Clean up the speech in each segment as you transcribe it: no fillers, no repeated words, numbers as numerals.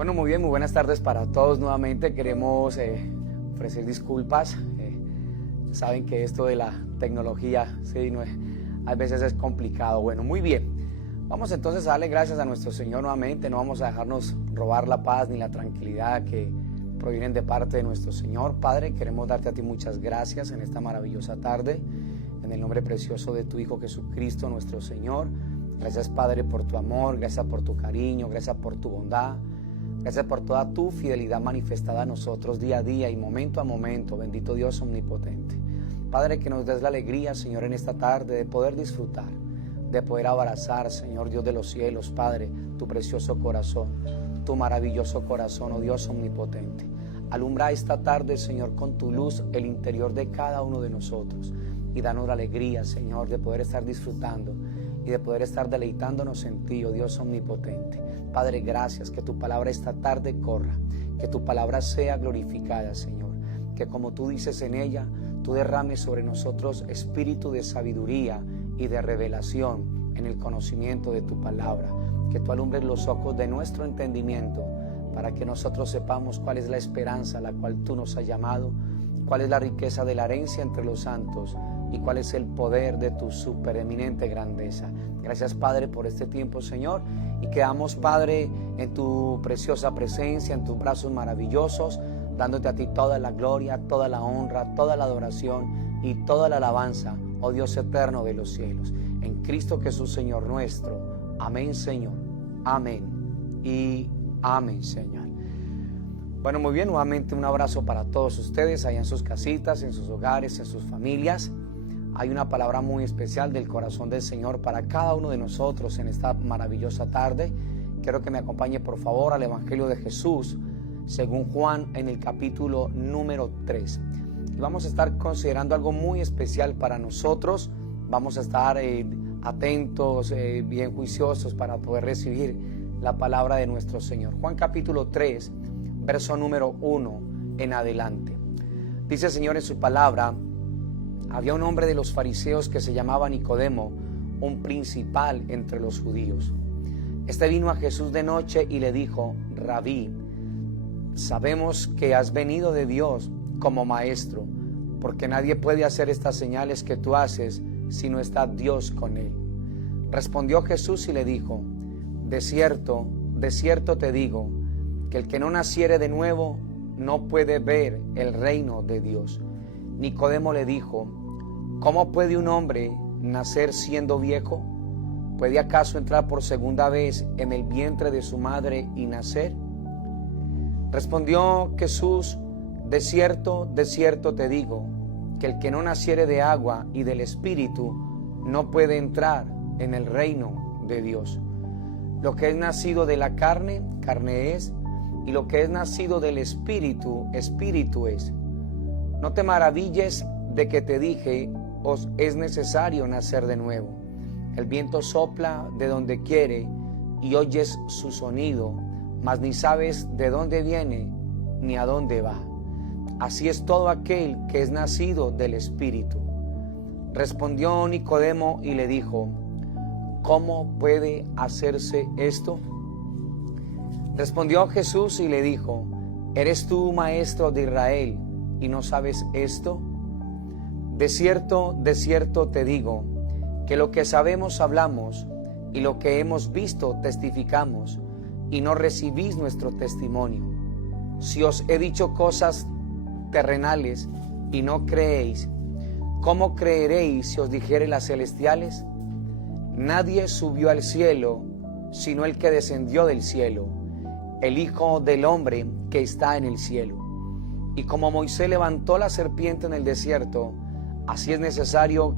Bueno, muy bien, muy buenas tardes para todos. Nuevamente queremos ofrecer disculpas. Saben que esto de la tecnología, sí, a veces es complicado. Bueno, muy bien. Vamos entonces a darle gracias a nuestro Señor nuevamente. No vamos a dejarnos robar la paz ni la tranquilidad que provienen de parte de nuestro Señor. Padre, queremos darte a ti muchas gracias en esta maravillosa tarde. En el nombre precioso de tu Hijo Jesucristo, nuestro Señor. Gracias, Padre, por tu amor, gracias por tu cariño, gracias por tu bondad. Gracias por toda tu fidelidad manifestada a nosotros día a día y momento a momento. Bendito Dios omnipotente. Padre, que nos des la alegría, Señor, en esta tarde de poder disfrutar, de poder abrazar, Señor Dios de los cielos, Padre, tu precioso corazón, tu maravilloso corazón, oh Dios omnipotente. Alumbra esta tarde, Señor, con tu luz el interior de cada uno de nosotros y danos la alegría, Señor, de poder estar disfrutando y de poder estar deleitándonos en ti, oh Dios omnipotente. Padre, gracias, que tu palabra esta tarde corra, que tu palabra sea glorificada, Señor, que como tú dices en ella, tú derrames sobre nosotros espíritu de sabiduría y de revelación en el conocimiento de tu palabra, que tú alumbres los ojos de nuestro entendimiento para que nosotros sepamos cuál es la esperanza a la cual tú nos has llamado, cuál es la riqueza de la herencia entre los santos y cuál es el poder de tu supereminente grandeza. Gracias, Padre, por este tiempo, Señor, y quedamos, Padre, en tu preciosa presencia, en tus brazos maravillosos, dándote a ti toda la gloria, toda la honra, toda la adoración y toda la alabanza, oh Dios eterno de los cielos. En Cristo Jesús, Señor nuestro. Amén, Señor. Amén y amén, Señor. Bueno, muy bien, nuevamente un abrazo para todos ustedes allá en sus casitas, en sus hogares, en sus familias. Hay una palabra muy especial del corazón del Señor para cada uno de nosotros en esta maravillosa tarde. Quiero que me acompañe por favor al Evangelio de Jesús según Juan en el capítulo número 3. Y vamos a estar considerando algo muy especial para nosotros. Vamos a estar atentos, bien juiciosos para poder recibir la palabra de nuestro Señor. Juan capítulo 3, verso número 1 en adelante. Dice el Señor en su palabra: había un hombre de los fariseos que se llamaba Nicodemo, un principal entre los judíos. Este vino a Jesús de noche y le dijo: Rabí, sabemos que has venido de Dios como maestro, porque nadie puede hacer estas señales que tú haces si no está Dios con él. Respondió Jesús y le dijo: de cierto te digo, que el que no naciere de nuevo no puede ver el reino de Dios. Nicodemo le dijo: ¿cómo puede un hombre nacer siendo viejo? ¿Puede acaso entrar por segunda vez en el vientre de su madre y nacer? Respondió Jesús: de cierto te digo, que el que no naciere de agua y del Espíritu no puede entrar en el reino de Dios. Lo que es nacido de la carne, carne es, y lo que es nacido del Espíritu, Espíritu es. No te maravilles de que te dije: os es necesario nacer de nuevo. El viento sopla de donde quiere y oyes su sonido, mas ni sabes de dónde viene ni a dónde va. Así es todo aquel que es nacido del Espíritu. Respondió Nicodemo y le dijo: ¿cómo puede hacerse esto? Respondió Jesús y le dijo: ¿eres tú maestro de Israel y no sabes esto? De cierto te digo, que lo que sabemos hablamos, y lo que hemos visto testificamos, y no recibís nuestro testimonio. Si os he dicho cosas terrenales y no creéis, ¿cómo creeréis si os dijere las celestiales? Nadie subió al cielo, sino el que descendió del cielo, el Hijo del Hombre que está en el cielo. Y como Moisés levantó la serpiente en el desierto, así es necesario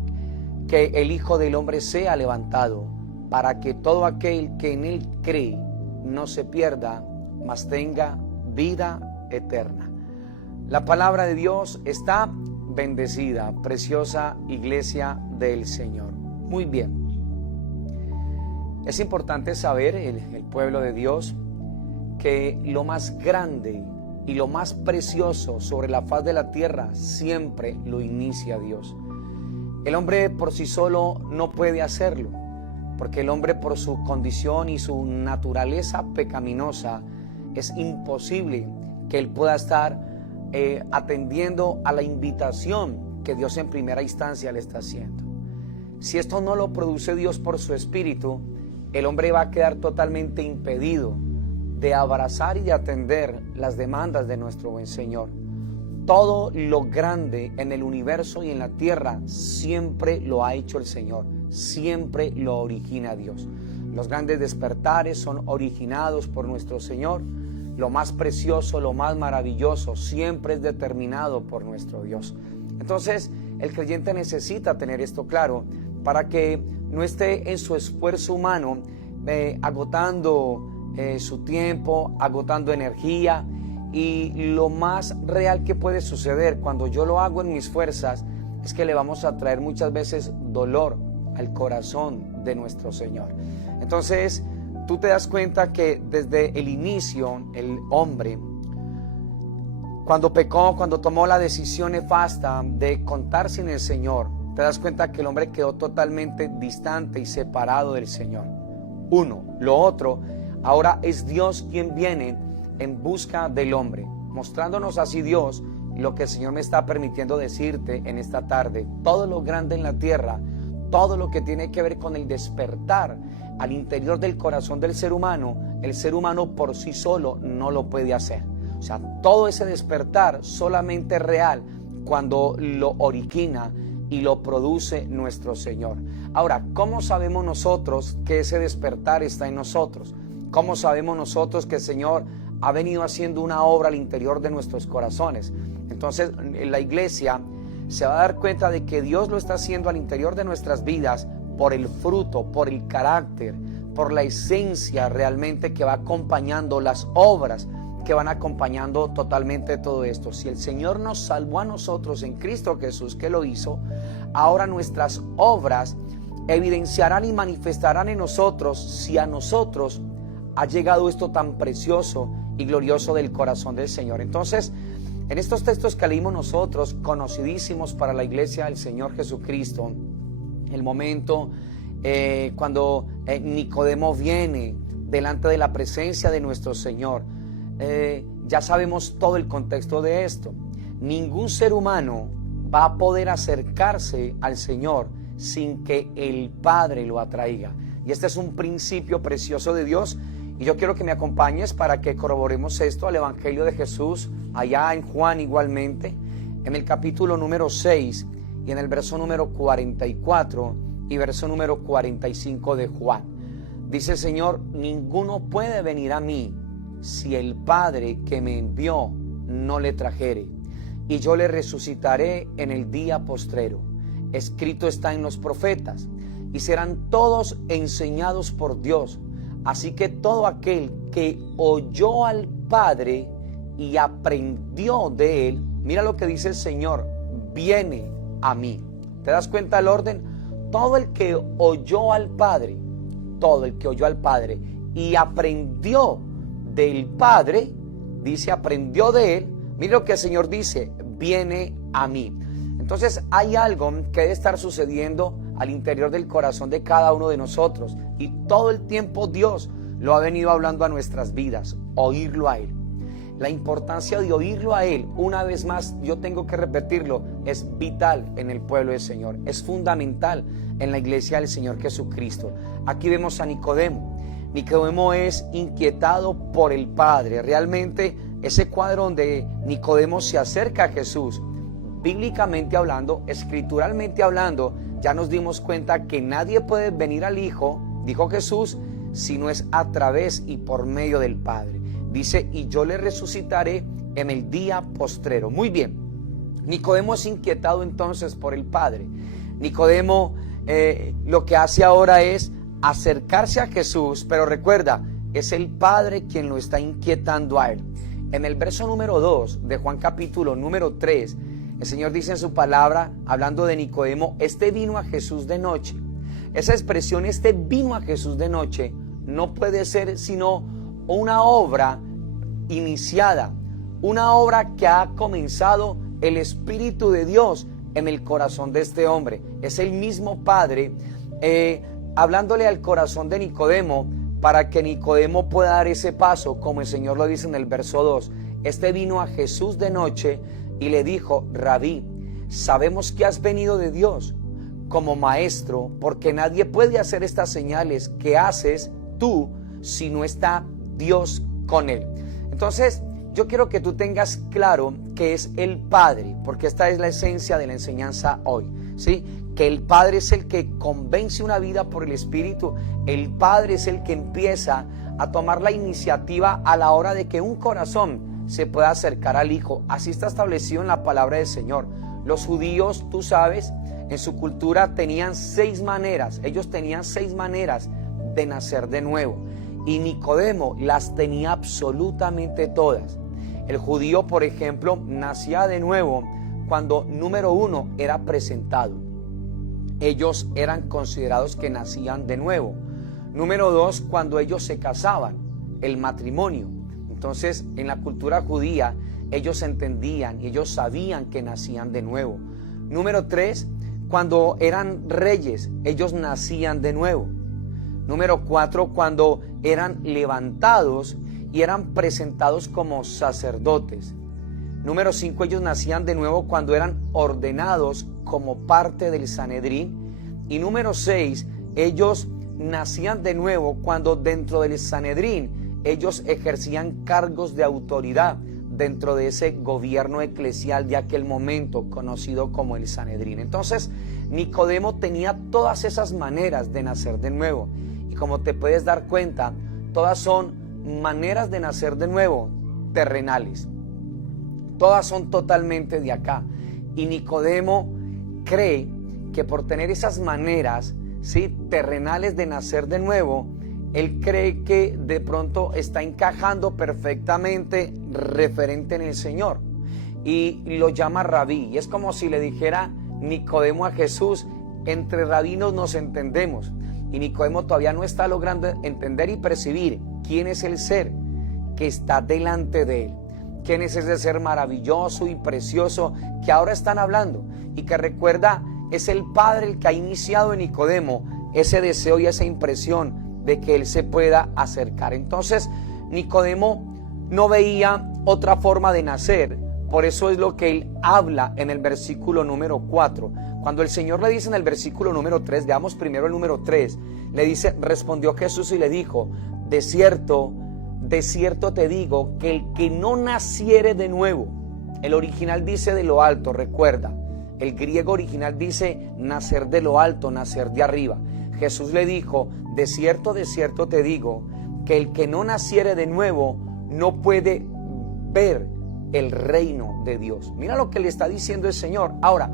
que el Hijo del Hombre sea levantado, para que todo aquel que en él cree no se pierda, mas tenga vida eterna. La palabra de Dios está bendecida, preciosa iglesia del Señor. Muy bien. Es importante saber, el pueblo de Dios, que lo más grande y lo más precioso sobre la faz de la tierra siempre lo inicia Dios. El hombre por sí solo no puede hacerlo, porque el hombre por su condición y su naturaleza pecaminosa es imposible que él pueda estar atendiendo a la invitación que Dios en primera instancia le está haciendo. Si esto no lo produce Dios por su Espíritu, el hombre va a quedar totalmente impedido de abrazar y de atender las demandas de nuestro buen Señor. Todo lo grande en el universo y en la tierra siempre lo ha hecho el Señor, siempre lo origina Dios. Los grandes despertares son originados por nuestro Señor. Lo más precioso, lo más maravilloso siempre es determinado por nuestro Dios. Entonces, el creyente necesita tener esto claro para que no esté en su esfuerzo humano agotando su tiempo, agotando energía. Y lo más real que puede suceder cuando yo lo hago en mis fuerzas es que le vamos a traer muchas veces dolor al corazón de nuestro Señor. Entonces, tú te das cuenta que desde el inicio, el hombre, cuando pecó, cuando tomó la decisión nefasta de contar sin el Señor, te das cuenta que el hombre quedó totalmente distante y separado del Señor. Uno. Lo otro, ahora es Dios quien viene en busca del hombre, mostrándonos así Dios lo que el Señor me está permitiendo decirte en esta tarde. Todo lo grande en la tierra, todo lo que tiene que ver con el despertar al interior del corazón del ser humano, el ser humano por sí solo no lo puede hacer. O sea, todo ese despertar solamente es real cuando lo origina y lo produce nuestro Señor. Ahora, ¿cómo sabemos nosotros que ese despertar está en nosotros? ¿Cómo sabemos nosotros que el Señor ha venido haciendo una obra al interior de nuestros corazones? Entonces, la iglesia se va a dar cuenta de que Dios lo está haciendo al interior de nuestras vidas por el fruto, por el carácter, por la esencia realmente que va acompañando las obras que van acompañando totalmente todo esto. Si el Señor nos salvó a nosotros en Cristo Jesús, que lo hizo, ahora nuestras obras evidenciarán y manifestarán en nosotros si a nosotros ha llegado esto tan precioso y glorioso del corazón del Señor. Entonces, en estos textos que leímos nosotros, conocidísimos para la iglesia del Señor Jesucristo, el momento cuando Nicodemo viene delante de la presencia de nuestro Señor, ya sabemos todo el contexto de esto. Ningún ser humano va a poder acercarse al Señor sin que el Padre lo atraiga. Y este es un principio precioso de Dios. Y yo quiero que me acompañes para que corroboremos esto al Evangelio de Jesús, allá en Juan igualmente, en el capítulo número 6 y en el verso número 44 y verso número 45 de Juan. Dice el Señor: ninguno puede venir a mí si el Padre que me envió no le trajere, y yo le resucitaré en el día postrero. Escrito está en los profetas, y serán todos enseñados por Dios. Así que todo aquel que oyó al Padre y aprendió de él, mira lo que dice el Señor, viene a mí. ¿Te das cuenta del orden? Todo el que oyó al Padre, todo el que oyó al Padre y aprendió del Padre, dice, aprendió de él, mira lo que el Señor dice, viene a mí. Entonces hay algo que debe estar sucediendo al interior del corazón de cada uno de nosotros, y todo el tiempo Dios lo ha venido hablando a nuestras vidas, oírlo a Él. La importancia de oírlo a Él, una vez más, yo tengo que repetirlo, es vital en el pueblo del Señor, es fundamental en la iglesia del Señor Jesucristo. Aquí vemos a Nicodemo. Nicodemo es inquietado por el Padre. Realmente ese cuadro donde Nicodemo se acerca a Jesús, bíblicamente hablando, escrituralmente hablando, ya nos dimos cuenta que nadie puede venir al Hijo, dijo Jesús, si no es a través y por medio del Padre. Dice, y yo le resucitaré en el día postrero. Muy bien, Nicodemo es inquietado entonces por el Padre. Nicodemo lo que hace ahora es acercarse a Jesús, pero recuerda, es el Padre quien lo está inquietando a él. En el verso número 2 de Juan capítulo número 3, el Señor dice en su palabra, hablando de Nicodemo, este vino a Jesús de noche. Esa expresión, este vino a Jesús de noche, no puede ser sino una obra iniciada, una obra que ha comenzado el Espíritu de Dios en el corazón de este hombre. Es el mismo Padre hablándole al corazón de Nicodemo para que Nicodemo pueda dar ese paso, como el Señor lo dice en el verso 2. Este vino a Jesús de noche y le dijo: Rabí, sabemos que has venido de Dios como maestro, porque nadie puede hacer estas señales que haces tú si no está Dios con él. Entonces, yo quiero que tú tengas claro que es el Padre, porque esta es la esencia de la enseñanza hoy, ¿sí? Que el Padre es el que convence una vida por el Espíritu. El Padre es el que empieza a tomar la iniciativa a la hora de que un corazón se pueda acercar al Hijo. Así está establecido en la palabra del Señor. Los judíos, tú sabes, en su cultura tenían 6 maneras. Ellos tenían 6 maneras de nacer de nuevo. Y Nicodemo las tenía absolutamente todas. El judío, por ejemplo, nacía de nuevo cuando, número 1, era presentado. Ellos eran considerados que nacían de nuevo. Número 2, cuando ellos se casaban, el matrimonio. Entonces, en la cultura judía, ellos entendían y ellos sabían que nacían de nuevo. Número 3, cuando eran reyes, ellos nacían de nuevo. Número 4, cuando eran levantados y eran presentados como sacerdotes. Número 5, ellos nacían de nuevo cuando eran ordenados como parte del Sanedrín. Y número 6, ellos nacían de nuevo cuando dentro del Sanedrín ellos ejercían cargos de autoridad dentro de ese gobierno eclesial de aquel momento conocido como el Sanedrín. Entonces, Nicodemo tenía todas esas maneras de nacer de nuevo. Y como te puedes dar cuenta, todas son maneras de nacer de nuevo terrenales. Todas son totalmente de acá. Y Nicodemo cree que por tener esas maneras, ¿sí?, terrenales de nacer de nuevo, él cree que de pronto está encajando perfectamente referente en el Señor. Y lo llama rabí. Y es como si le dijera Nicodemo a Jesús: entre rabinos nos entendemos. Y Nicodemo todavía no está logrando entender y percibir quién es el ser que está delante de él. Quién es ese ser maravilloso y precioso que ahora están hablando. Y que recuerda, es el Padre el que ha iniciado en Nicodemo ese deseo y esa impresión de que él se pueda acercar. Entonces, Nicodemo no veía otra forma de nacer. Por eso es lo que él habla en el versículo número 4. Cuando el Señor le dice en el versículo número 3, veamos primero el número 3, le dice: respondió Jesús y le dijo: de cierto te digo que el que no naciere de nuevo, el original dice de lo alto, recuerda, el griego original dice nacer de lo alto, nacer de arriba. Jesús le dijo: de cierto te digo que el que no naciere de nuevo no puede ver el reino de Dios. Mira lo que le está diciendo el Señor. Ahora,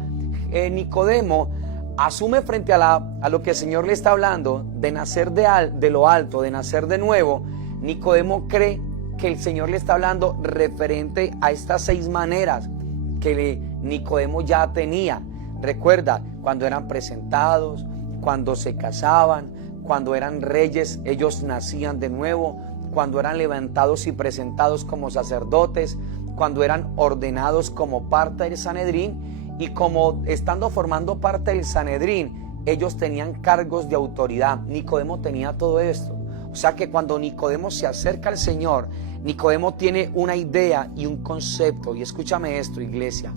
Nicodemo asume frente a lo que el Señor le está hablando de nacer de lo alto, de nacer de nuevo. Nicodemo cree que el Señor le está hablando referente a estas 6 maneras que Nicodemo ya tenía. Recuerda, cuando eran presentados, cuando se casaban, cuando eran reyes, ellos nacían de nuevo, cuando eran levantados y presentados como sacerdotes, cuando eran ordenados como parte del Sanedrín, y como estando formando parte del Sanedrín, ellos tenían cargos de autoridad. Nicodemo tenía todo esto. O sea que cuando Nicodemo se acerca al Señor, Nicodemo tiene una idea y un concepto. Y escúchame esto, iglesia: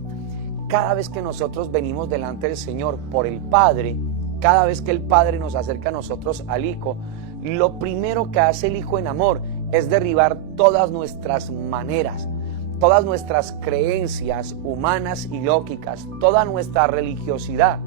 cada vez que nosotros venimos delante del Señor por el Padre, cada vez que el Padre nos acerca a nosotros al Hijo, lo primero que hace el Hijo en amor es derribar todas nuestras maneras, todas nuestras creencias humanas y lógicas, toda nuestra religiosidad,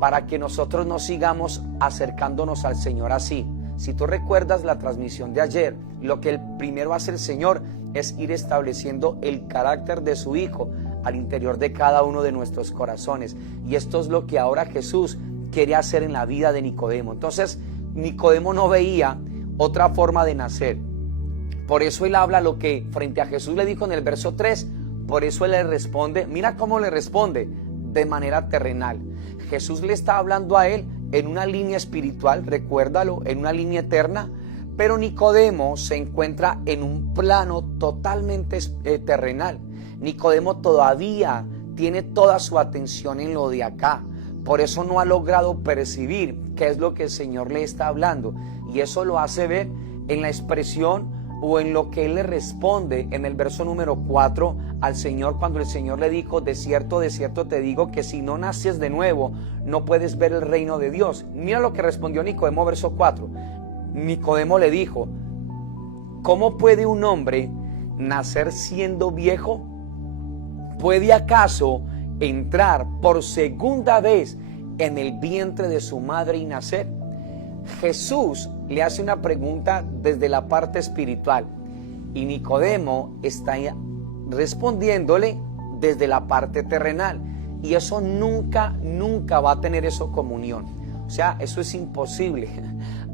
para que nosotros no sigamos acercándonos al Señor así. Si tú recuerdas la transmisión de ayer, lo que el primero hace el Señor es ir estableciendo el carácter de su Hijo al interior de cada uno de nuestros corazones. Y esto es lo que ahora Jesús quiere hacer en la vida de Nicodemo. Entonces, Nicodemo no veía otra forma de nacer. Por eso él habla lo que frente a Jesús le dijo en el verso 3. Por eso él le responde, mira cómo le responde, de manera terrenal. Jesús le está hablando a él en una línea espiritual, recuérdalo, en una línea eterna, pero Nicodemo se encuentra en un plano totalmente terrenal. Nicodemo todavía tiene toda su atención en lo de acá, por eso no ha logrado percibir qué es lo que el Señor le está hablando, y eso lo hace ver en la expresión o en lo que él le responde en el verso número 4 al Señor, cuando el Señor le dijo: de cierto te digo que si no naces de nuevo no puedes ver el reino de Dios. Mira lo que respondió Nicodemo, verso 4. Nicodemo le dijo: ¿cómo puede un hombre nacer siendo viejo? ¿Puede acaso entrar por segunda vez en el vientre de su madre y nacer? Jesús le hace una pregunta desde la parte espiritual y Nicodemo está respondiéndole desde la parte terrenal, y eso nunca va a tener eso comunión. O sea, eso es imposible.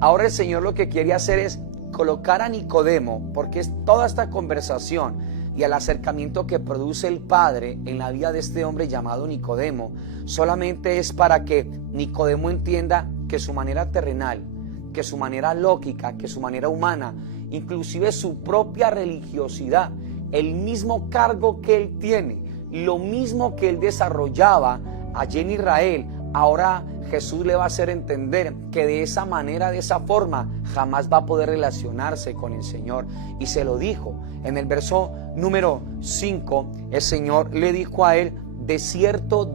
Ahora el Señor lo que quiere hacer es colocar a Nicodemo, porque es toda esta conversación y el acercamiento que produce el Padre en la vida de este hombre llamado Nicodemo, solamente es para que Nicodemo entienda que su manera terrenal, que su manera lógica, que su manera humana, inclusive su propia religiosidad, el mismo cargo que él tiene, lo mismo que él desarrollaba allí en Israel, ahora Jesús le va a hacer entender que de esa manera, de esa forma, jamás va a poder relacionarse con el Señor. Y se lo dijo. En el verso número 5, el Señor le dijo a él: de cierto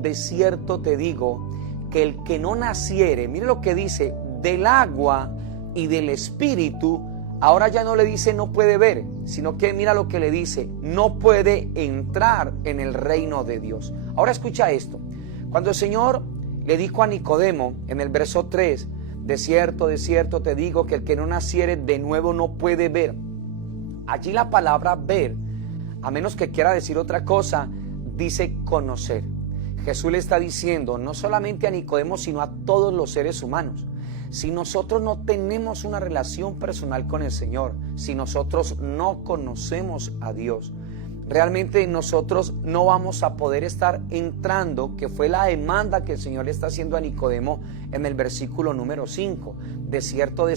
te digo, que el que no naciere, mire lo que dice, del agua y del Espíritu, ahora ya no le dice no puede ver, sino que mira lo que le dice: no puede entrar en el reino de Dios. Ahora escucha esto. Cuando el Señor le dijo a Nicodemo en el verso 3, de cierto te digo que el que no naciere de nuevo no puede ver. Allí la palabra ver, a menos que quiera decir otra cosa, dice conocer. Jesús le está diciendo no solamente a Nicodemo, sino a todos los seres humanos: si nosotros no tenemos una relación personal con el Señor, si nosotros no conocemos a Dios, realmente nosotros no vamos a poder estar entrando, que fue la demanda que el Señor le está haciendo a Nicodemo en el versículo número 5. De cierto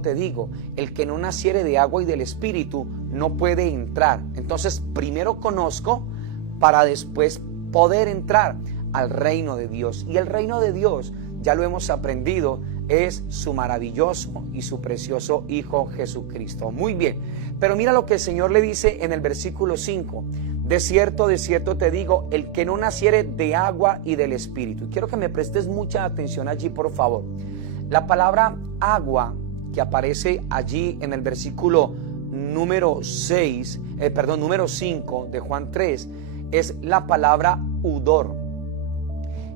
te digo, el que no naciere de agua y del Espíritu no puede entrar. Entonces primero conozco para después poder entrar al reino de Dios. Y el reino de Dios, ya lo hemos aprendido, es su maravilloso y su precioso Hijo Jesucristo. Muy bien, pero mira lo que el Señor le dice en el versículo 5. De cierto te digo, el que no naciere de agua y del Espíritu. Quiero que me prestes mucha atención allí, por favor. La palabra agua que aparece allí en el versículo número 5 de Juan 3 es la palabra udor.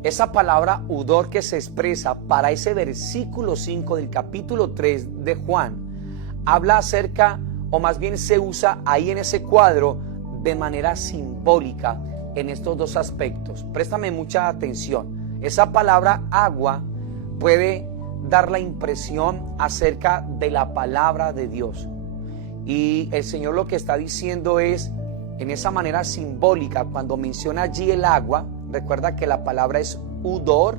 Esa palabra udor que se expresa para ese versículo 5 del capítulo 3 de Juan habla acerca, o más bien se usa ahí en ese cuadro de manera simbólica en estos dos aspectos. Préstame mucha atención. Esa palabra agua puede dar la impresión acerca de la palabra de Dios, y el Señor lo que está diciendo es, en esa manera simbólica, cuando menciona allí el agua, recuerda que la palabra es udor,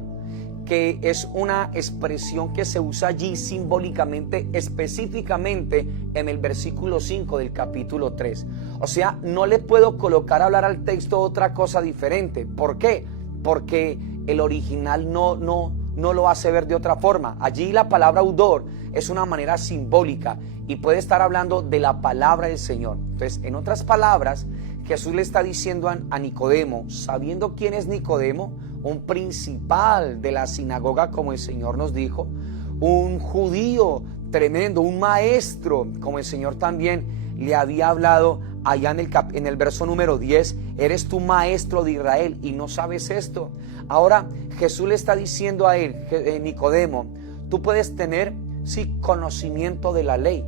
que es una expresión que se usa allí simbólicamente, específicamente en el versículo 5 del capítulo 3. O sea, no le puedo colocar a hablar al texto otra cosa diferente. ¿Por qué? Porque el original no lo hace ver de otra forma. Allí la palabra udor es una manera simbólica y puede estar hablando de la palabra del Señor. Entonces, en otras palabras, Jesús le está diciendo a Nicodemo, sabiendo quién es Nicodemo, un principal de la sinagoga, como el Señor nos dijo, un judío tremendo, un maestro, como el Señor también le había hablado allá en el verso número 10, eres tú maestro de Israel y no sabes esto. Ahora Jesús le está diciendo a él, Nicodemo, tú puedes tener, sí, conocimiento de la ley,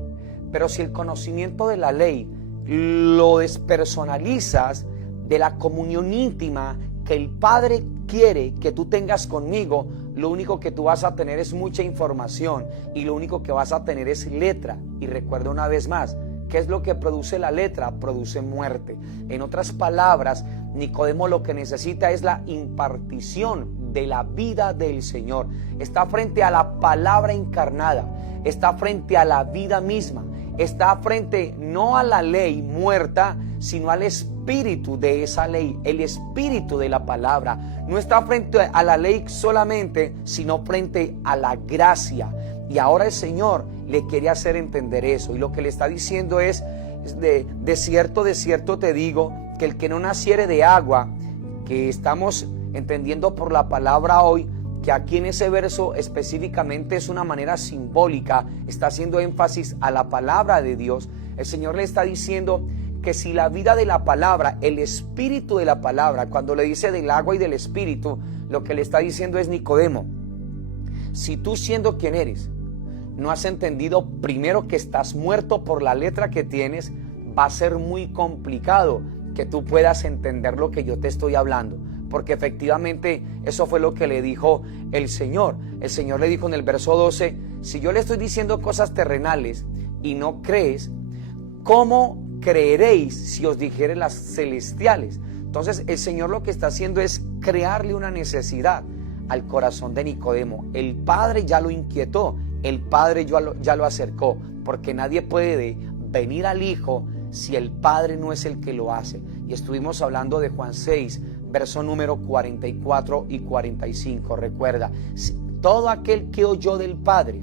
pero si el conocimiento de la ley lo despersonalizas de la comunión íntima que el Padre quiere que tú tengas conmigo, lo único que tú vas a tener es mucha información y lo único que vas a tener es letra. Y recuerda una vez más, ¿qué es lo que produce la letra? Produce muerte. En otras palabras, Nicodemo lo que necesita es la impartición de la vida del Señor. Está frente a la palabra encarnada, está frente a la vida misma, está frente no a la ley muerta, sino al espíritu de esa ley, el espíritu de la palabra. No está frente a la ley solamente, sino frente a la gracia. Y ahora el Señor le quiere hacer entender eso. Y lo que le está diciendo es, de cierto te digo, que el que no naciere de agua, que estamos entendiendo por la palabra hoy, que aquí en ese verso específicamente es una manera simbólica, está haciendo énfasis a la palabra de Dios. El Señor le está diciendo que si la vida de la palabra, el espíritu de la palabra, cuando le dice del agua y del espíritu, lo que le está diciendo es: Nicodemo, si tú, siendo quien eres, no has entendido primero que estás muerto por la letra que tienes, va a ser muy complicado que tú puedas entender lo que yo te estoy hablando. Porque efectivamente eso fue lo que le dijo el Señor. El Señor le dijo en el verso 12: si yo le estoy diciendo cosas terrenales y no crees, ¿cómo creeréis si os dijere las celestiales? Entonces el Señor lo que está haciendo es crearle una necesidad al corazón de Nicodemo. El Padre ya lo inquietó, el Padre ya lo acercó, porque nadie puede venir al Hijo si el Padre no es el que lo hace. Y estuvimos hablando de Juan 6, verso número 44 y 45. Recuerda, todo aquel que oyó del Padre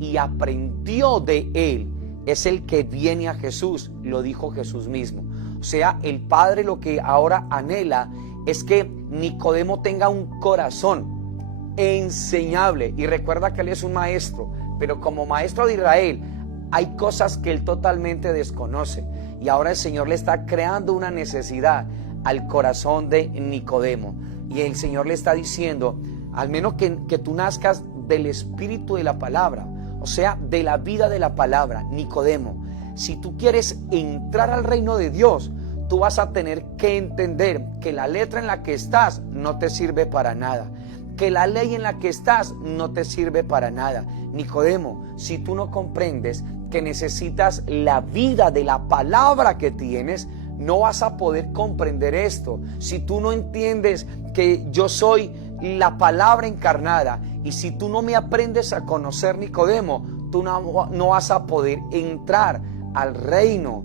y aprendió de Él es el que viene a Jesús, lo dijo Jesús mismo. O sea, el Padre lo que ahora anhela es que Nicodemo tenga un corazón enseñable. Y recuerda que Él es un maestro, pero como maestro de Israel hay cosas que Él totalmente desconoce. Y ahora el Señor le está creando una necesidad al corazón de Nicodemo. Y el Señor le está diciendo, al menos que tú nazcas del espíritu de la palabra, o sea, de la vida de la palabra. Nicodemo, si tú quieres entrar al reino de Dios, tú vas a tener que entender que la letra en la que estás no te sirve para nada, que la ley en la que estás no te sirve para nada. Nicodemo, si tú no comprendes que necesitas la vida de la palabra que tienes, no vas a poder comprender esto. Si tú no entiendes que yo soy la palabra encarnada, y si tú no me aprendes a conocer, Nicodemo, tú no vas a poder entrar al reino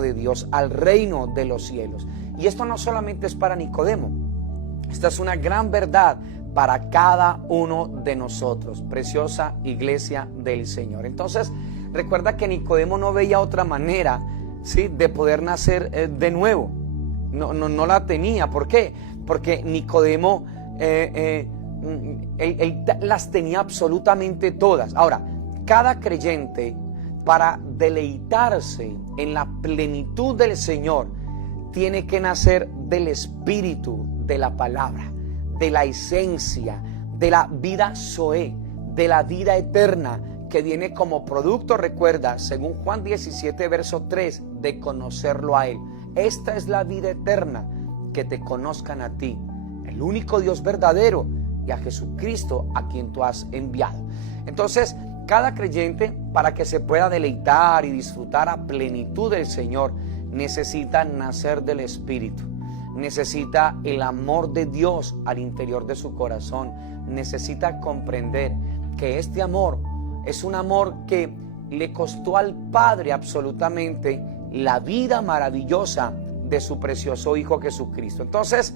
de Dios, al reino de los cielos. Y esto no solamente es para Nicodemo, esta es una gran verdad para cada uno de nosotros, preciosa iglesia del Señor. Entonces, recuerda que Nicodemo no veía otra manera, ¿sí?, de poder nacer de nuevo. No la tenía. ¿Por qué? Porque Nicodemo él las tenía absolutamente todas. Ahora, cada creyente, para deleitarse en la plenitud del Señor, tiene que nacer del espíritu de la palabra, de la esencia, de la vida zoe, de la vida eterna, que viene como producto, recuerda, según Juan 17, verso 3, de conocerlo a Él. Esta es la vida eterna, que te conozcan a ti, el único Dios verdadero, y a Jesucristo, a quien tú has enviado. Entonces, cada creyente, para que se pueda deleitar y disfrutar a plenitud del Señor, necesita nacer del Espíritu, necesita el amor de Dios al interior de su corazón, necesita comprender que este amor es un amor que le costó al Padre absolutamente la vida maravillosa de su precioso Hijo Jesucristo. Entonces,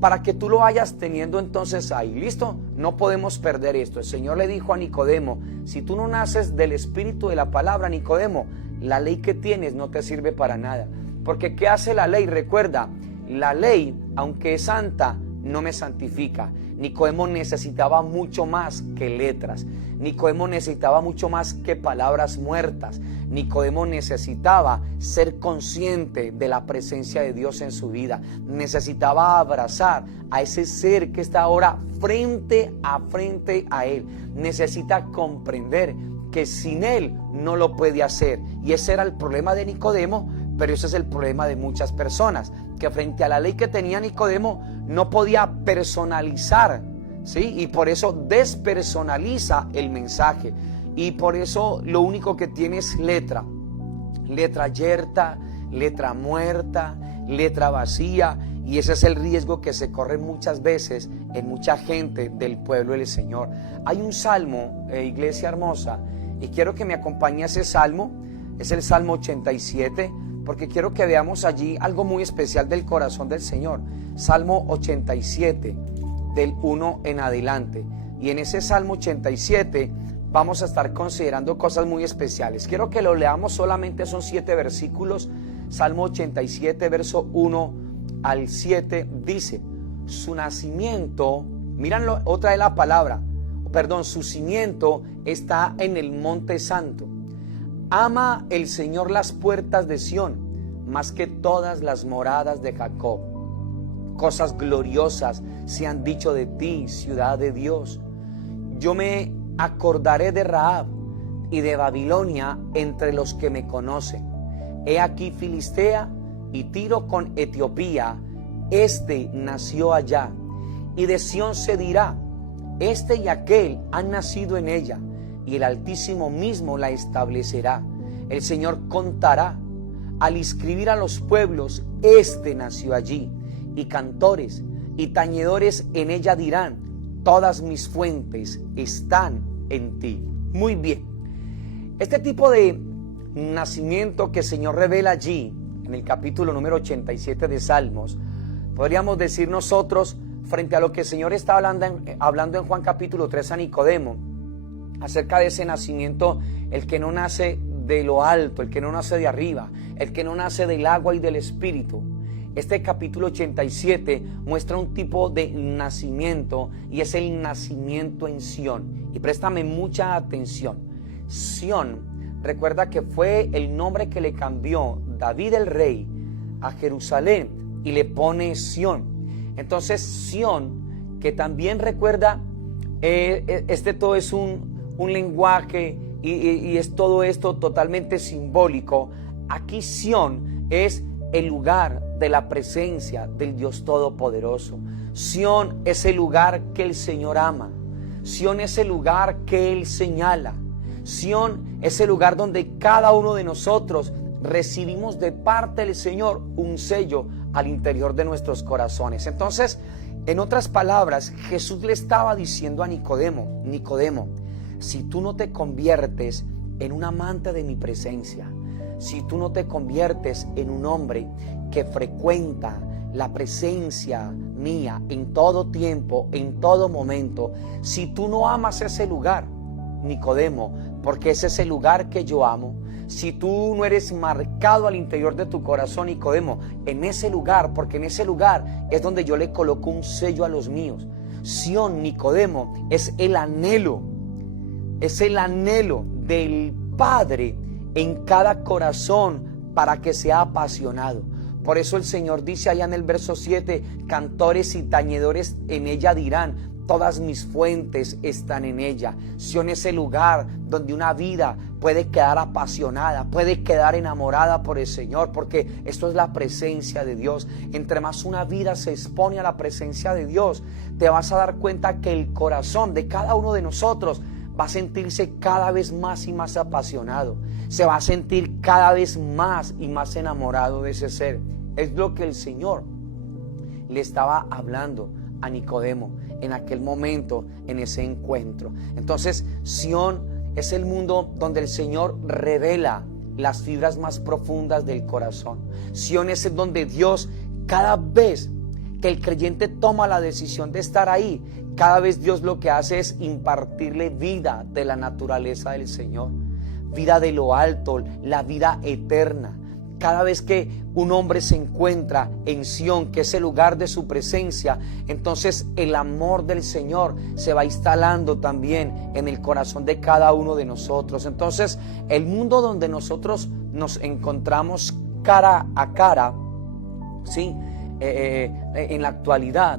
para que tú lo vayas teniendo entonces ahí, ¿listo? No podemos perder esto. El Señor le dijo a Nicodemo, si tú no naces del espíritu de la palabra, Nicodemo, la ley que tienes no te sirve para nada. Porque ¿qué hace la ley? Recuerda, la ley, aunque es santa, no me santifica. Nicodemo necesitaba mucho más que letras. Nicodemo necesitaba mucho más que palabras muertas. Nicodemo necesitaba ser consciente de la presencia de Dios en su vida. Necesitaba abrazar a ese ser que está ahora frente a Él. Necesita comprender que sin Él no lo puede hacer. Y ese era el problema de Nicodemo, pero ese es el problema de muchas personas, que frente a la ley que tenía Nicodemo no podía personalizar, ¿sí? Y por eso despersonaliza el mensaje. Y por eso lo único que tiene es letra yerta, letra muerta, letra vacía. Y ese es el riesgo que se corre muchas veces en mucha gente del pueblo del Señor. Hay un salmo, iglesia hermosa, y quiero que me acompañe a ese salmo. Es el Salmo 87, porque quiero que veamos allí algo muy especial del corazón del Señor. Salmo 87, del 1 en adelante. Y en ese Salmo 87 vamos a estar considerando cosas muy especiales. Quiero que lo leamos, solamente son 7 versículos. Salmo 87, verso 1 al 7, dice: su nacimiento, míranlo, otra de la palabra, su cimiento está en el monte santo. Ama el Señor las puertas de Sión, más que todas las moradas de Jacob. Cosas gloriosas se han dicho de ti, ciudad de Dios. Yo me acordaré de Rahab y de Babilonia entre los que me conocen. He aquí Filistea y Tiro con Etiopía, este nació allá. Y de Sión se dirá: este y aquel han nacido en ella, y el Altísimo mismo la establecerá. El Señor contará al inscribir a los pueblos: este nació allí. Y cantores y tañedores en ella dirán: todas mis fuentes están en ti. Muy bien, este tipo de nacimiento que el Señor revela allí en el capítulo número 87 de Salmos, podríamos decir nosotros, frente a lo que el Señor está hablando en Juan capítulo 3 a Nicodemo, acerca de ese nacimiento, el que no nace de lo alto, el que no nace de arriba, el que no nace del agua y del Espíritu. Este capítulo 87 muestra un tipo de nacimiento, y es el nacimiento en Sión. Y préstame mucha atención. Sión, recuerda que fue el nombre que le cambió David el rey a Jerusalén, y le pone Sión. Entonces Sión, que también recuerda, todo es un lenguaje y es todo esto totalmente simbólico. Aquí Sión es el lugar de la presencia del Dios Todopoderoso. Sión es el lugar que el Señor ama. Sión es el lugar que Él señala. Sión es el lugar donde cada uno de nosotros recibimos de parte del Señor un sello al interior de nuestros corazones. Entonces, en otras palabras, Jesús le estaba diciendo a Nicodemo: Nicodemo, si tú no te conviertes en un amante de mi presencia, si tú no te conviertes en un hombre que frecuenta la presencia mía en todo tiempo, en todo momento, si tú no amas ese lugar, Nicodemo, porque ese es el lugar que yo amo, si tú no eres marcado al interior de tu corazón, Nicodemo, en ese lugar, porque en ese lugar es donde yo le coloco un sello a los míos. Sión, Nicodemo, es el anhelo del Padre en cada corazón para que sea apasionado. Por eso el Señor dice allá en el verso 7: cantores y tañedores en ella dirán: todas mis fuentes están en ella. Sión es el lugar donde una vida puede quedar apasionada, puede quedar enamorada por el Señor, porque esto es la presencia de Dios. Entre más una vida se expone a la presencia de Dios, te vas a dar cuenta que el corazón de cada uno de nosotros va a sentirse cada vez más y más apasionado. Se va a sentir cada vez más y más enamorado de ese ser. Es lo que el Señor le estaba hablando a Nicodemo en aquel momento, en ese encuentro. Entonces, Sión es el mundo donde el Señor revela las fibras más profundas del corazón. Sión es donde Dios, cada vez que el creyente toma la decisión de estar ahí, cada vez Dios lo que hace es impartirle vida de la naturaleza del Señor, vida de lo alto, la vida eterna. Cada vez que un hombre se encuentra en Sión, que es el lugar de su presencia, entonces el amor del Señor se va instalando también en el corazón de cada uno de nosotros. Entonces, el mundo donde nosotros nos encontramos cara a cara, ¿sí? En la actualidad,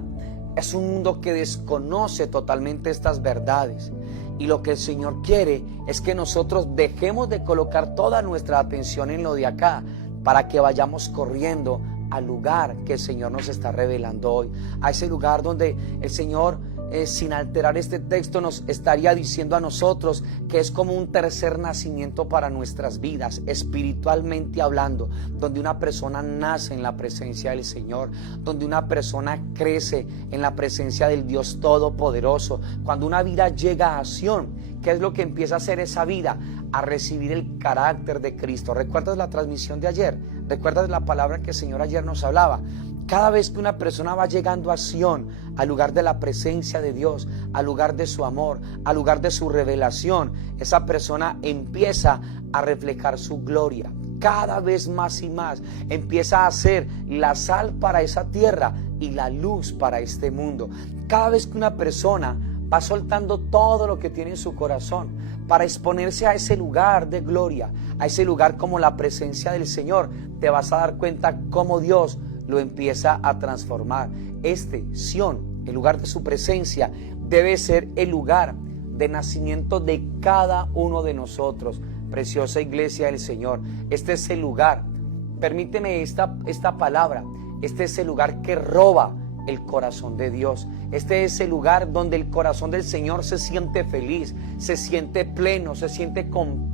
es un mundo que desconoce totalmente estas verdades. Y lo que el Señor quiere es que nosotros dejemos de colocar toda nuestra atención en lo de acá, para que vayamos corriendo al lugar que el Señor nos está revelando hoy, a ese lugar donde el Señor, sin alterar este texto, nos estaría diciendo a nosotros que es como un tercer nacimiento para nuestras vidas, espiritualmente hablando, donde una persona nace en la presencia del Señor, donde una persona crece en la presencia del Dios Todopoderoso. Cuando una vida llega a Sión, ¿qué es lo que empieza a hacer esa vida? A recibir el carácter de Cristo. ¿Recuerdas la transmisión de ayer? ¿Recuerdas la palabra que el Señor ayer nos hablaba? Cada vez que una persona va llegando a Sión, al lugar de la presencia de Dios, al lugar de su amor, al lugar de su revelación, esa persona empieza a reflejar su gloria. Cada vez más y más empieza a ser la sal para esa tierra y la luz para este mundo. Cada vez que una persona va soltando todo lo que tiene en su corazón para exponerse a ese lugar de gloria, a ese lugar como la presencia del Señor, te vas a dar cuenta cómo Dios lo empieza a transformar. Sión, el lugar de su presencia, debe ser el lugar de nacimiento de cada uno de nosotros. Preciosa iglesia del Señor, este es el lugar, permíteme esta palabra, este es el lugar que roba el corazón de Dios. Este es el lugar donde el corazón del Señor se siente feliz, se siente pleno, se siente como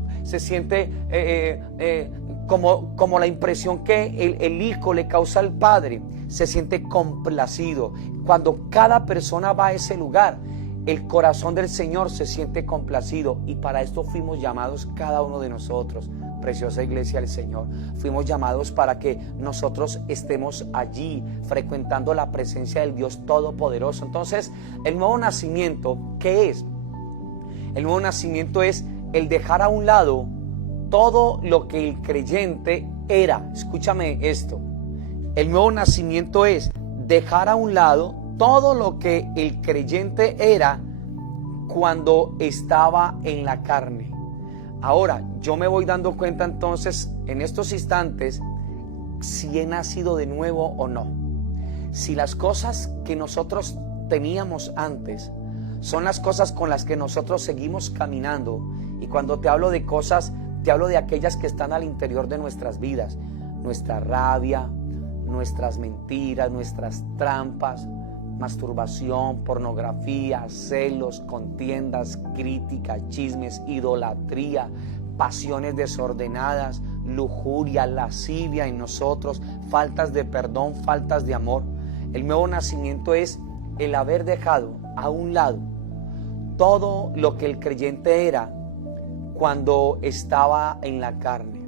la impresión que el Hijo le causa al Padre, se siente complacido. Cuando cada persona va a ese lugar, el corazón del Señor se siente complacido, y para esto fuimos llamados cada uno de nosotros. Preciosa iglesia del Señor, fuimos llamados para que nosotros estemos allí frecuentando la presencia del Dios Todopoderoso. Entonces, el nuevo nacimiento, ¿qué es? El nuevo nacimiento es el dejar a un lado todo lo que el creyente era. Escúchame esto. El nuevo nacimiento es dejar a un lado todo lo que el creyente era cuando estaba en la carne. Ahora, yo me voy dando cuenta entonces en estos instantes si he nacido de nuevo o no. Si las cosas que nosotros teníamos antes son las cosas con las que nosotros seguimos caminando, y cuando te hablo de cosas, te hablo de aquellas que están al interior de nuestras vidas, nuestra rabia, nuestras mentiras, nuestras trampas, masturbación, pornografía, celos, contiendas, críticas, chismes, idolatría, pasiones desordenadas, lujuria, lascivia en nosotros, faltas de perdón, faltas de amor. El nuevo nacimiento es el haber dejado a un lado todo lo que el creyente era cuando estaba en la carne,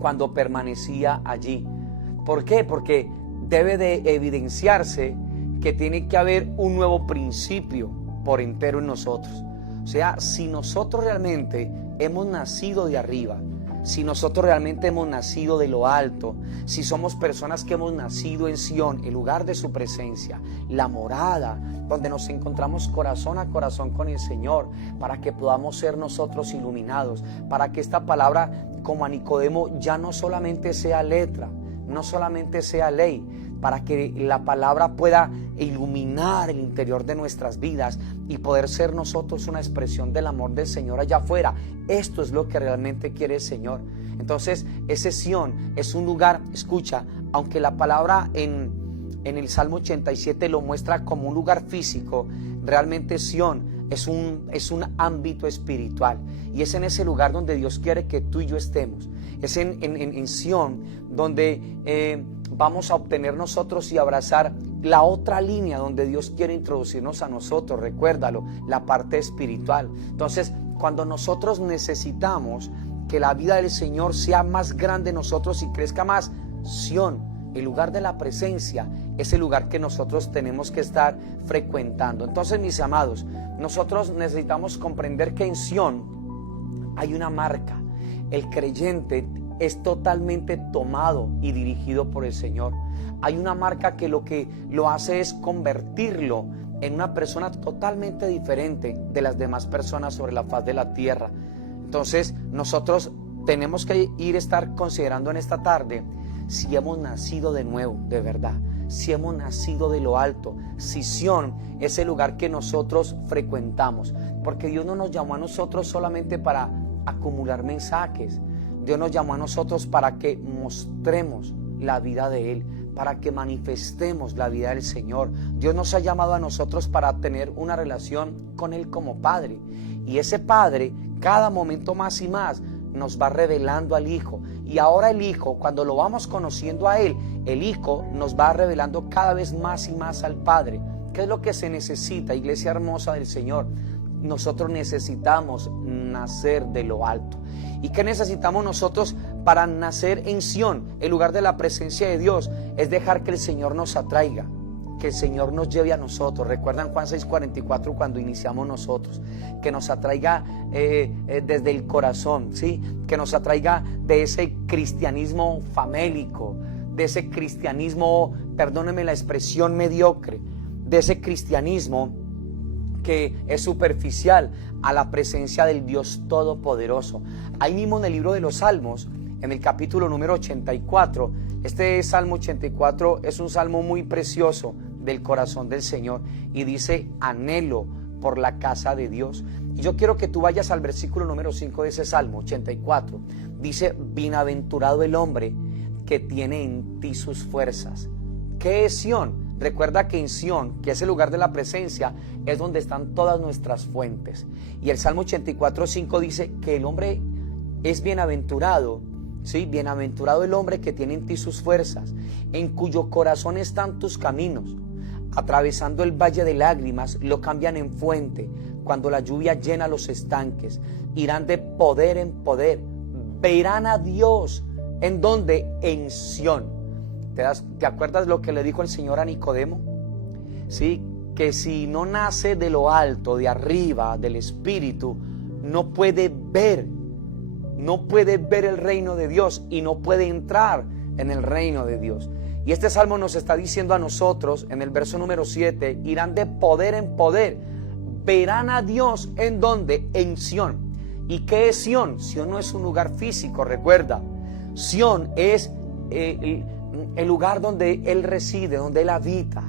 cuando permanecía allí. ¿Por qué? Porque debe de evidenciarse que tiene que haber un nuevo principio por entero en nosotros. O sea, si nosotros realmente hemos nacido de arriba, si nosotros realmente hemos nacido de lo alto, si somos personas que hemos nacido en Sión, el lugar de su presencia, la morada, donde nos encontramos corazón a corazón con el Señor, para que podamos ser nosotros iluminados, para que esta palabra, como a Nicodemo, ya no solamente sea letra, no solamente sea ley, para que la palabra pueda iluminar el interior de nuestras vidas y poder ser nosotros una expresión del amor del Señor allá afuera. Esto es lo que realmente quiere el Señor. Entonces, ese Sión es un lugar, escucha, aunque la palabra en el Salmo 87 lo muestra como un lugar físico, realmente Sión es un ámbito espiritual, y es en ese lugar donde Dios quiere que tú y yo estemos. Es en Sión donde vamos a obtener nosotros y abrazar la otra línea donde Dios quiere introducirnos a nosotros. Recuérdalo, la parte espiritual. Entonces, cuando nosotros necesitamos que la vida del Señor sea más grande en nosotros y crezca más, Sión, el lugar de la presencia, es el lugar que nosotros tenemos que estar frecuentando. Entonces, mis amados, nosotros necesitamos comprender que en Sión hay una marca. El creyente es totalmente tomado y dirigido por el Señor. Hay una marca que lo hace es convertirlo en una persona totalmente diferente de las demás personas sobre la faz de la tierra. Entonces, nosotros tenemos que estar considerando en esta tarde si hemos nacido de nuevo, de verdad, si hemos nacido de lo alto, si Sión es el lugar que nosotros frecuentamos, porque Dios no nos llamó a nosotros solamente para acumular mensajes. Dios nos llamó a nosotros para que mostremos la vida de Él, para que manifestemos la vida del Señor. Dios nos ha llamado a nosotros para tener una relación con Él como Padre, y ese Padre cada momento más y más nos va revelando al Hijo, y ahora el Hijo, cuando lo vamos conociendo a Él, el Hijo nos va revelando cada vez más y más al Padre. ¿Qué es lo que se necesita, iglesia hermosa del Señor? nosotros necesitamos nacer de lo alto. ¿Y qué necesitamos nosotros para nacer en Sión? El lugar de la presencia de Dios es dejar que el Señor nos atraiga, que el Señor nos lleve a nosotros. ¿Recuerdan Juan 6:44 cuando iniciamos nosotros? Que nos atraiga desde el corazón, ¿sí? Que nos atraiga de ese cristianismo famélico, de ese cristianismo, perdónenme la expresión, mediocre, de ese cristianismo que es superficial, a la presencia del Dios Todopoderoso. Ahí mismo en el libro de los Salmos, en el capítulo número 84, este Salmo 84 es un salmo muy precioso del corazón del Señor y dice: anhelo por la casa de Dios. Y yo quiero que tú vayas al versículo número 5 de ese Salmo 84. Dice: bienaventurado el hombre que tiene en ti sus fuerzas. ¿Qué es Sión? Recuerda que en Sión, que es el lugar de la presencia, es donde están todas nuestras fuentes. Y el Salmo 84:5 dice que el hombre es bienaventurado, ¿sí? Bienaventurado el hombre que tiene en ti sus fuerzas, en cuyo corazón están tus caminos. Atravesando el valle de lágrimas, lo cambian en fuente. Cuando la lluvia llena los estanques, irán de poder en poder. Verán a Dios. ¿En dónde? En Sión. ¿Te acuerdas lo que le dijo el Señor a Nicodemo? Sí, que si no nace de lo alto, de arriba, del Espíritu, no puede ver el reino de Dios y no puede entrar en el reino de Dios. Y este salmo nos está diciendo a nosotros, en el verso número 7, irán de poder en poder, verán a Dios. ¿En dónde? En Sión. ¿Y qué es Sión? Sión no es un lugar físico, recuerda. Sión es el lugar donde Él reside, donde Él habita.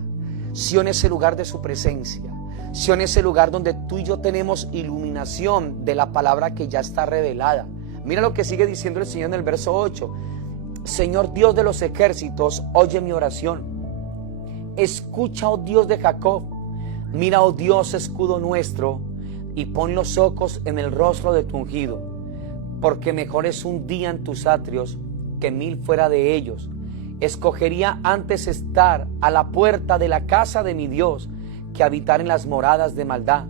Sión es el lugar de su presencia. Sión es el lugar donde tú y yo tenemos iluminación de la palabra que ya está revelada. Mira lo que sigue diciendo el Señor en el verso 8. Señor Dios de los ejércitos, oye mi oración. Escucha, oh Dios de Jacob. Mira, oh Dios, escudo nuestro, y pon los ojos en el rostro de tu ungido. Porque mejor es un día en tus atrios que 1000 fuera de ellos. Escogería antes estar a la puerta de la casa de mi Dios que habitar en las moradas de maldad,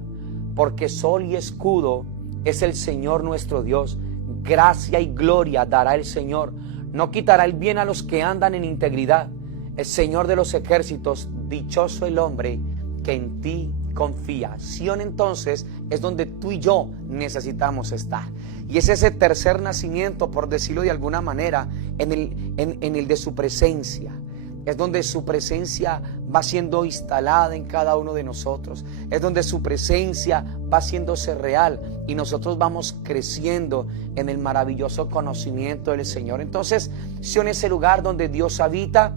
porque sol y escudo es el Señor nuestro Dios. Gracia y gloria dará el Señor. No quitará el bien a los que andan en integridad. El Señor de los ejércitos, dichoso el hombre que en ti confía. Sión entonces es donde tú y yo necesitamos estar. Y es ese tercer nacimiento, por decirlo de alguna manera, en el de su presencia. Es donde su presencia va siendo instalada en cada uno de nosotros. Es donde su presencia va haciéndose real y nosotros vamos creciendo en el maravilloso conocimiento del Señor. Entonces, Sión es el lugar donde Dios habita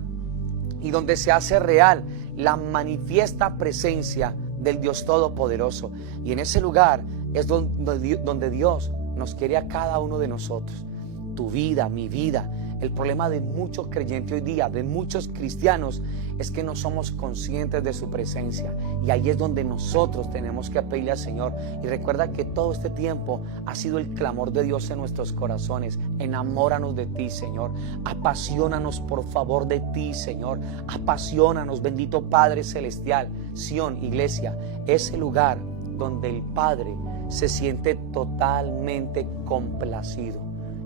y donde se hace real la manifiesta presencia del Dios Todopoderoso. Y en ese lugar es donde Dios nos quiere a cada uno de nosotros. Tu vida, mi vida. El problema de muchos creyentes hoy día, de muchos cristianos, es que no somos conscientes de su presencia. Y ahí es donde nosotros tenemos que pedirle al Señor. Y recuerda que todo este tiempo ha sido el clamor de Dios en nuestros corazones. Enamóranos de ti, Señor. Apasionanos, por favor, de ti, Señor. Apasionanos, bendito Padre Celestial. Sión, iglesia, es el lugar donde el Padre se siente totalmente complacido.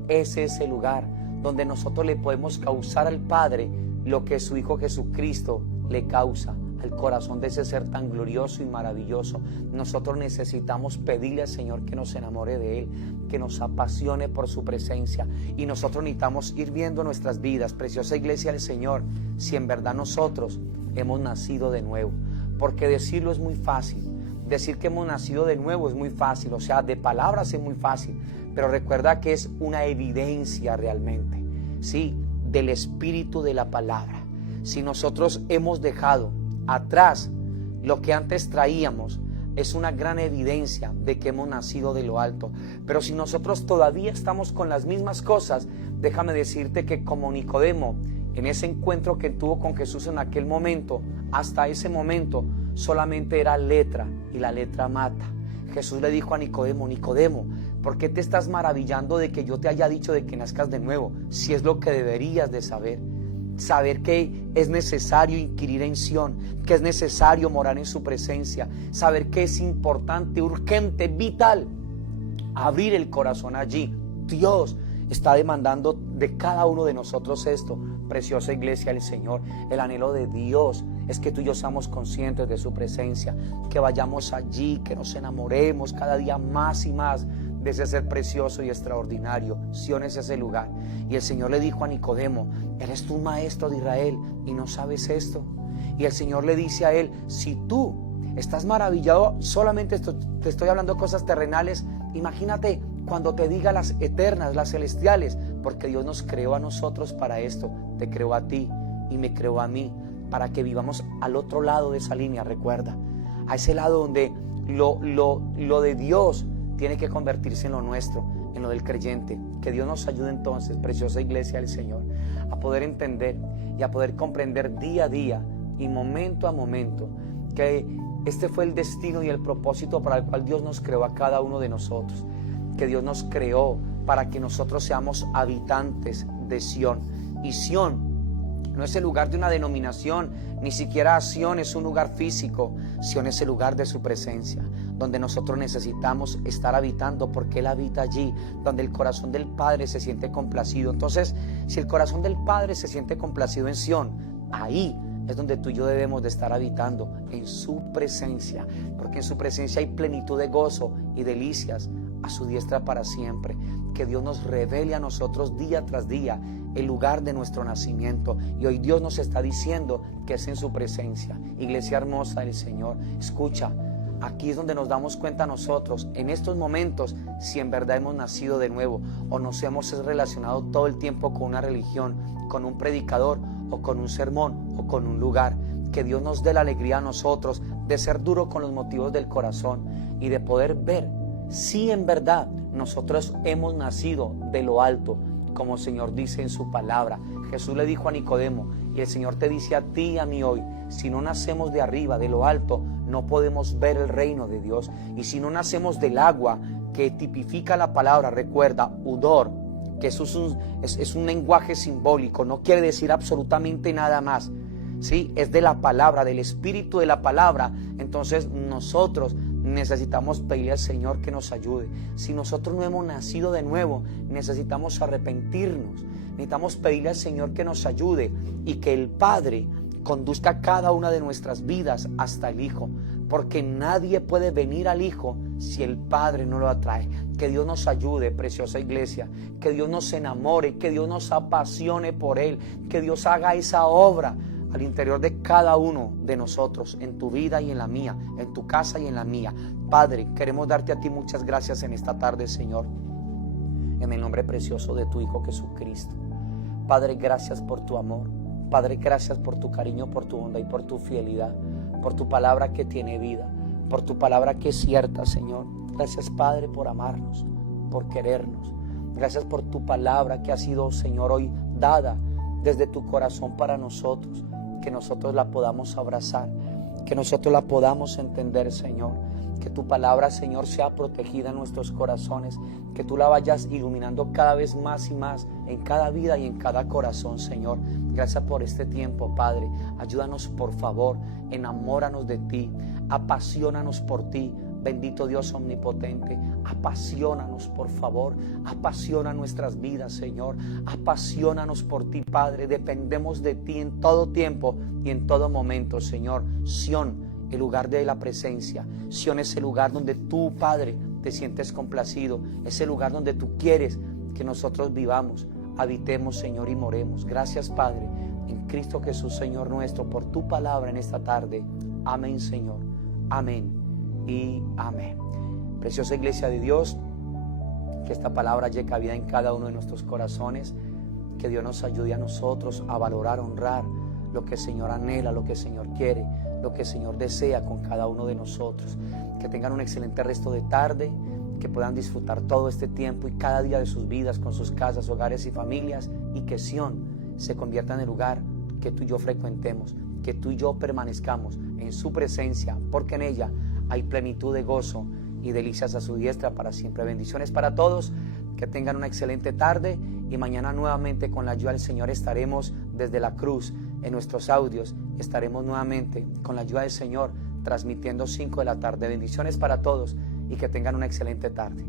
Ese es el lugar donde nosotros le podemos causar al Padre lo que su Hijo Jesucristo le causa al corazón de ese ser tan glorioso y maravilloso. Nosotros necesitamos pedirle al Señor que nos enamore de Él, que nos apasione por su presencia, y nosotros necesitamos ir viendo nuestras vidas, preciosa iglesia del Señor, si en verdad nosotros hemos nacido de nuevo. Porque decirlo es muy fácil, decir que hemos nacido de nuevo es muy fácil, o sea, de palabras es muy fácil, pero recuerda que es una evidencia realmente, ¿sí?, del espíritu de la palabra. Si nosotros hemos dejado atrás lo que antes traíamos, es una gran evidencia de que hemos nacido de lo alto. Pero si nosotros todavía estamos con las mismas cosas, déjame decirte que como Nicodemo, en ese encuentro que tuvo con Jesús en aquel momento, hasta ese momento solamente era letra, y la letra mata. Jesús le dijo a Nicodemo: Nicodemo, ¿por qué te estás maravillando de que yo te haya dicho de que nazcas de nuevo? Si es lo que deberías de saber. saber que es necesario inquirir en Sión, que es necesario morar en su presencia, saber que es importante, urgente, vital abrir el corazón allí. Dios está demandando de cada uno de nosotros esto. Preciosa iglesia del Señor, el anhelo de Dios es que tú y yo seamos conscientes de su presencia, que vayamos allí, que nos enamoremos cada día más y más de ese ser precioso y extraordinario. Sión es ese lugar. Y el Señor le dijo a Nicodemo: eres tú maestro de Israel y no sabes esto. Y el Señor le dice a él: si tú estás maravillado, solamente te estoy hablando de cosas terrenales, imagínate cuando te diga las eternas, las celestiales, porque Dios nos creó a nosotros para esto. Te creó a ti y me creó a mí para que vivamos al otro lado de esa línea. Recuerda, a ese lado donde lo de Dios tiene que convertirse en lo nuestro, en lo del creyente. Que Dios nos ayude entonces, preciosa iglesia del Señor, a poder entender y a poder comprender día a día y momento a momento que este fue el destino y el propósito para el cual Dios nos creó a cada uno de nosotros. Que Dios nos creó para que nosotros seamos habitantes de Sión. Y Sión no es el lugar de una denominación, ni siquiera Sión es un lugar físico. Sión es el lugar de su presencia, donde nosotros necesitamos estar habitando, porque Él habita allí, donde el corazón del Padre se siente complacido. Entonces, si el corazón del Padre se siente complacido en Sión, ahí es donde tú y yo debemos de estar habitando, en su presencia, porque en su presencia hay plenitud de gozo y delicias a su diestra para siempre. Que Dios nos revele a nosotros día tras día el lugar de nuestro nacimiento, y hoy Dios nos está diciendo que es en su presencia. Iglesia hermosa del Señor, escucha, aquí es donde nos damos cuenta nosotros en estos momentos si en verdad hemos nacido de nuevo o nos hemos relacionado todo el tiempo con una religión, con un predicador o con un sermón o con un lugar. Que Dios nos dé la alegría a nosotros de ser duro con los motivos del corazón y de poder ver si en verdad nosotros hemos nacido de lo alto, como el Señor dice en su palabra. Jesús le dijo a Nicodemo, y el Señor te dice a ti y a mí hoy: si no nacemos de arriba, de lo alto, no podemos ver el reino de Dios. Y si no nacemos del agua que tipifica la palabra, recuerda, udor, que eso es un lenguaje simbólico, no quiere decir absolutamente nada más, ¿sí? Es de la palabra, del espíritu de la palabra. Entonces nosotros necesitamos pedirle al Señor que nos ayude. Si nosotros no hemos nacido de nuevo, necesitamos arrepentirnos, necesitamos pedirle al Señor que nos ayude y que el Padre conduzca cada una de nuestras vidas hasta el Hijo, porque nadie puede venir al Hijo si el Padre no lo atrae. Que Dios nos ayude, preciosa iglesia, que Dios nos enamore, que Dios nos apasione por Él, que Dios haga esa obra al interior de cada uno de nosotros, en tu vida y en la mía, en tu casa y en la mía. Padre, queremos darte a ti muchas gracias en esta tarde, Señor, en el nombre precioso de tu Hijo Jesucristo. Padre, gracias por tu amor. Padre, gracias por tu cariño, por tu bondad y por tu fidelidad, por tu palabra que tiene vida, por tu palabra que es cierta, Señor. Gracias, Padre, por amarnos, por querernos. Gracias por tu palabra que ha sido, Señor, hoy dada desde tu corazón para nosotros. Que nosotros la podamos abrazar, que nosotros la podamos entender, Señor. Que tu palabra, Señor, sea protegida en nuestros corazones, que tú la vayas iluminando cada vez más y más en cada vida y en cada corazón, Señor. Gracias por este tiempo, Padre. Ayúdanos, por favor, enamóranos de ti, apasionanos por ti. Bendito Dios omnipotente, apasionanos, por favor, apasiona nuestras vidas, Señor, apasionanos por ti, Padre. Dependemos de ti en todo tiempo y en todo momento, Señor. Sión, el lugar de la presencia. Sión es el lugar donde tú, Padre, te sientes complacido. Es el lugar donde tú quieres que nosotros vivamos, habitemos, Señor, y moremos. Gracias, Padre, en Cristo Jesús, Señor nuestro, por tu palabra en esta tarde. Amén, Señor. Amén y amén. Preciosa iglesia de Dios, que esta palabra llegue a vida en cada uno de nuestros corazones. Que Dios nos ayude a nosotros a valorar, honrar lo que el Señor anhela, lo que el Señor quiere, lo que el Señor desea con cada uno de nosotros. Que tengan un excelente resto de tarde, que puedan disfrutar todo este tiempo y cada día de sus vidas con sus casas, hogares y familias, y que Sión se convierta en el lugar que tú y yo frecuentemos, que tú y yo permanezcamos en su presencia, porque en ella hay plenitud de gozo y delicias a su diestra para siempre. Bendiciones para todos, que tengan una excelente tarde, y mañana nuevamente con la ayuda del Señor estaremos desde la cruz en nuestros audios. Estaremos nuevamente con la ayuda del Señor transmitiendo 5 de la tarde. Bendiciones para todos y que tengan una excelente tarde.